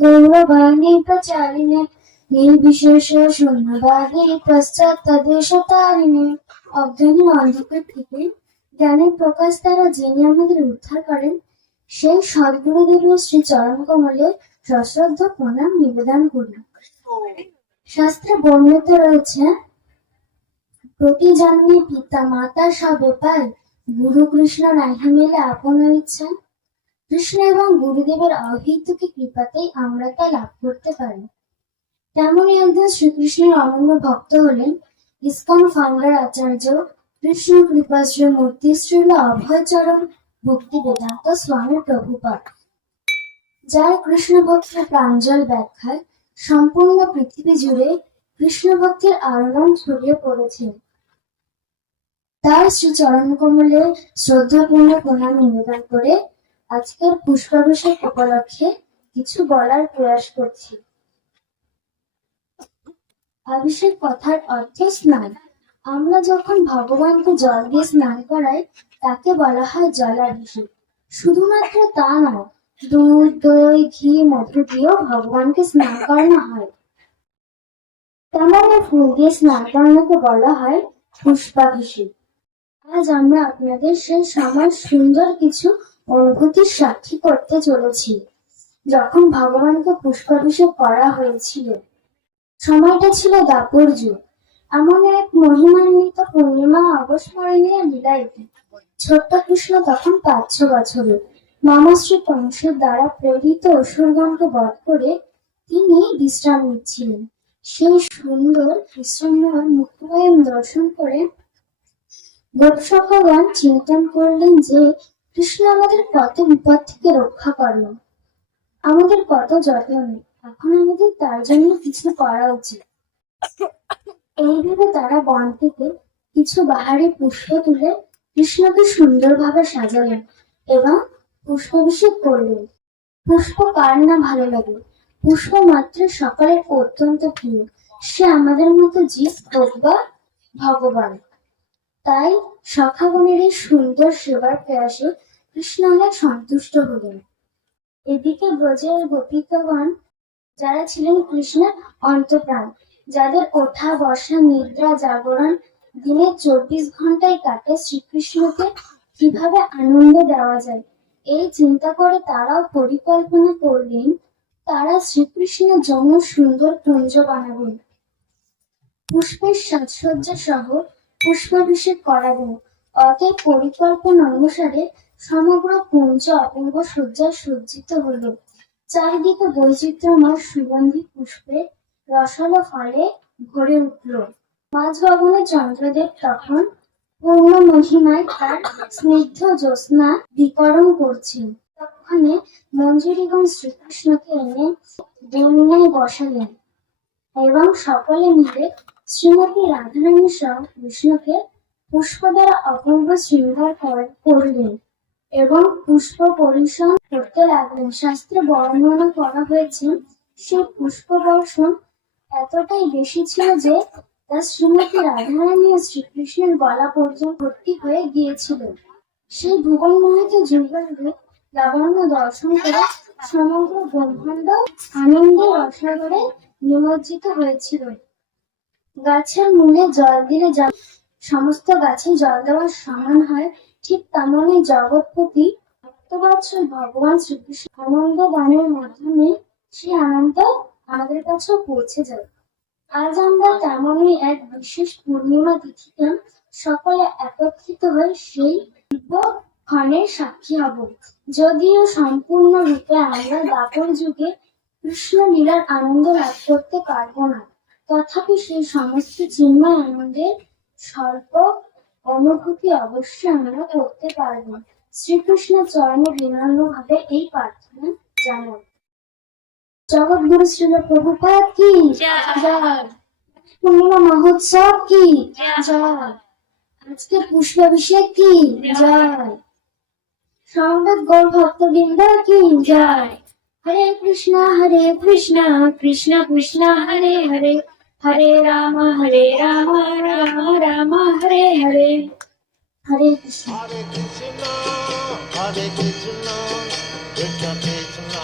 গৌরবাণী প্রচারিণে। নির্বিশেষ শূন্যবাদী অজ্ঞানী অন্ধকার থেকে জ্ঞানের প্রকাশ দ্বারা যিনি আমাদের উদ্ধার করেন, সেই সদ্গুরুদেবের শ্রী চরণ কমলে সশ্রদ্ধ প্রণাম নিবেদন করি শাস্ত্রে বর্ণিত রয়েছে প্রতি জন্মে পিতা মাতা সবে পায় গুরু কৃষ্ণ নাহি মেলে আপন ইচ্ছা কৃষ্ণ এবং গুরুদেবের অহেতুকি কৃপাতেই আমরা তা লাভ করতে পারি। তেমনই একজন শ্রীকৃষ্ণের অনন্য ভক্ত হলেন ইস্কন ফাউন্ডার আচার্য কৃষ্ণ কৃপাশ্রী মূর্তি শ্রীল অভয়চরণ ভক্তি বেদান্ত স্বামী প্রভুপাদ। যার কৃষ্ণ ভক্তের প্রাঞ্জল ব্যাখ্যায় সম্পূর্ণ পৃথিবী জুড়ে কৃষ্ণ ভক্তের আলোড়ন ছড়িয়ে পড়েছে। তার শ্রী চরণ কমলে শ্রদ্ধাপূর্ণ প্রণাম নিবেদন করে আজকের পুষ্পাভিষেক উপলক্ষে কিছু বলার প্রয়াস করছি। অভিষেক কথার অর্থ স্নান। আমরা যখন ভগবানকে জল দিয়ে স্নান করাই, তাকে বলা হয় জলাভিষেক। শুধুমাত্র তা নয় দুধ দই ঘি মধু দিয়েও ভগবানকে স্নান করানো হয়। তেমন ফুল দিয়ে স্নান করানোকে বলা হয় পুষ্পাভিষেক। আজ আমরা আপনাদের সেই সুন্দর কিছু অনুভূতির সাক্ষী করতে চলেছি, যখন ভগবানকে পুষ্পাভিষেক করা হয়েছিল। সময়টা ছিল দাপর যুগ। এমন এক মহিমান্বিত পূর্ণিমা অবস্মরণীয় লীলা ছোট্ট কৃষ্ণ তখন পাঁচ ছ বছরের। মামাশ্রী কংসের দ্বারা প্রেরিত অসুরগণকে বধ করে তিনি বিশ্রাম নিচ্ছিলেন। সেই সুন্দর বিশ্রামময় মুক্তবায়ন দর্শন করে গোপসখাগণ চিন্তন করলেন যে, কৃষ্ণ আমাদের কত বিপদ থেকে রক্ষা করলেন আমাদের কত যত্ন নেই। এখন আমাদের তার জন্য কিছু করা উচিত। এইভাবে তারা বন থেকে কিছু বাহারি পুষ্প তুলে কৃষ্ণকে সুন্দরভাবে সাজালেন এবং পুষ্পাভিষেক করলেন। পুষ্প কার না ভালো লাগে? পুষ্প মাত্র সকলের অত্যন্ত প্রিয়। সে আমাদের মতো জীব বা ভগবান। তাই সখাগণের এই সুন্দর সেবার প্রয়াসে কৃষ্ণ অনেক সন্তুষ্ট হলেন। এদিকে ব্রজের গোপিকাগণ যারা ছিলেন কৃষ্ণের অন্তপ্রাণ, যাদের ওঠা, বসা, নিদ্রা, জাগরণ দিনে চব্বিশ ঘন্টায় কাটে শ্রীকৃষ্ণকে, কীভাবে আনন্দ দেওয়া যায়? এই চিন্তা করে তারাও পরিকল্পনা করলেন, তারা শ্রীকৃষ্ণের জন্য সুন্দর কুঞ্জ বানাবেন, পুষ্পের সাজসজ্জা সহ পুষ্পাভিষেক করাবেন, অতএব পরিকল্পনা অনুসারে সমগ্র কুঞ্জ অপূর্ব সজ্জায় সজ্জিত হলো। চারিদিকে বৈচিত্র্যময় সুগন্ধি পুষ্পে রসালো ফলে ভরে উঠল। মাঝ ভবনে চন্দ্রদেব তখন পূর্ণ মহিমায় তার স্নিগ্ধ জ্যোৎস্না বিকরণ করছেন তখনে মঞ্জুরিগণ শ্রীকৃষ্ণকে এনে বসালেন এবং সকলে মিলে শ্রীমতী রাধারানী সহ কৃষ্ণকে পুষ্প দ্বারা অপূর্ব শৃঙ্গার করলেন এবং পুষ্প পরিশন করতে লাগলেন। শাস্ত্রে বর্ণনা করা হয়েছে সেই পুষ্প বর্ষণ এতটাই বেশি ছিল যে তা শ্রীমতী রাধারানী ও শ্রীকৃষ্ণের গলা পর্যন্ত ভর্তি হয়ে গিয়েছিল সেই ভুবন মোহিত যুগলকে লাবণ্য দর্শন করে সমগ্র ব্রহ্মাণ্ড আনন্দে রসাগরে নিমজ্জিত হয়েছিল। গাছের মূলে জল দিলে সমস্ত গাছে জল দেওয়ার সমান হয়, ঠিক তেমনই জগৎপতি ভক্তবাৎসল ভগবান শ্রীকৃষ্ণ আনন্দ দানের মাধ্যমে সেই আনন্দ আমাদের কাছেও পৌঁছে যায়। আজ আমরা তেমনই এক বিশেষ পূর্ণিমা তিথিতে সকলে একত্রিত হয়ে সেই ক্ষণের সাক্ষী হব। যদিও সম্পূর্ণ রূপে আমরা দাপর যুগে কৃষ্ণ লীলার আনন্দ লাভ করতে পারব না। তথাপি সেই সমস্ত চিন্ময় আনন্দের স্বল্প অনুভূতি অবশ্যই আমরা করতে পারব। শ্রীকৃষ্ণ চরণে বিনম্র ভাবে এই প্রার্থনা জানাব জগৎগুরু শ্রীল প্রভুপাদ কি? জয়। পূর্ণিমা মহোৎসব কি? জয়। আজকে পুষ্পাভিষেক কি? জয়। সংবাদ গৌর ভক্তবৃন্দ কি? জয়। হরে কৃষ্ণ হরে কৃষ্ণ কৃষ্ণ কৃষ্ণ হরে হরে। হরে রাম হরে রাম রাম রাম হরে হরে। হরে Krishna. Hare Krishna, Hare Krishna, Krishna Krishna,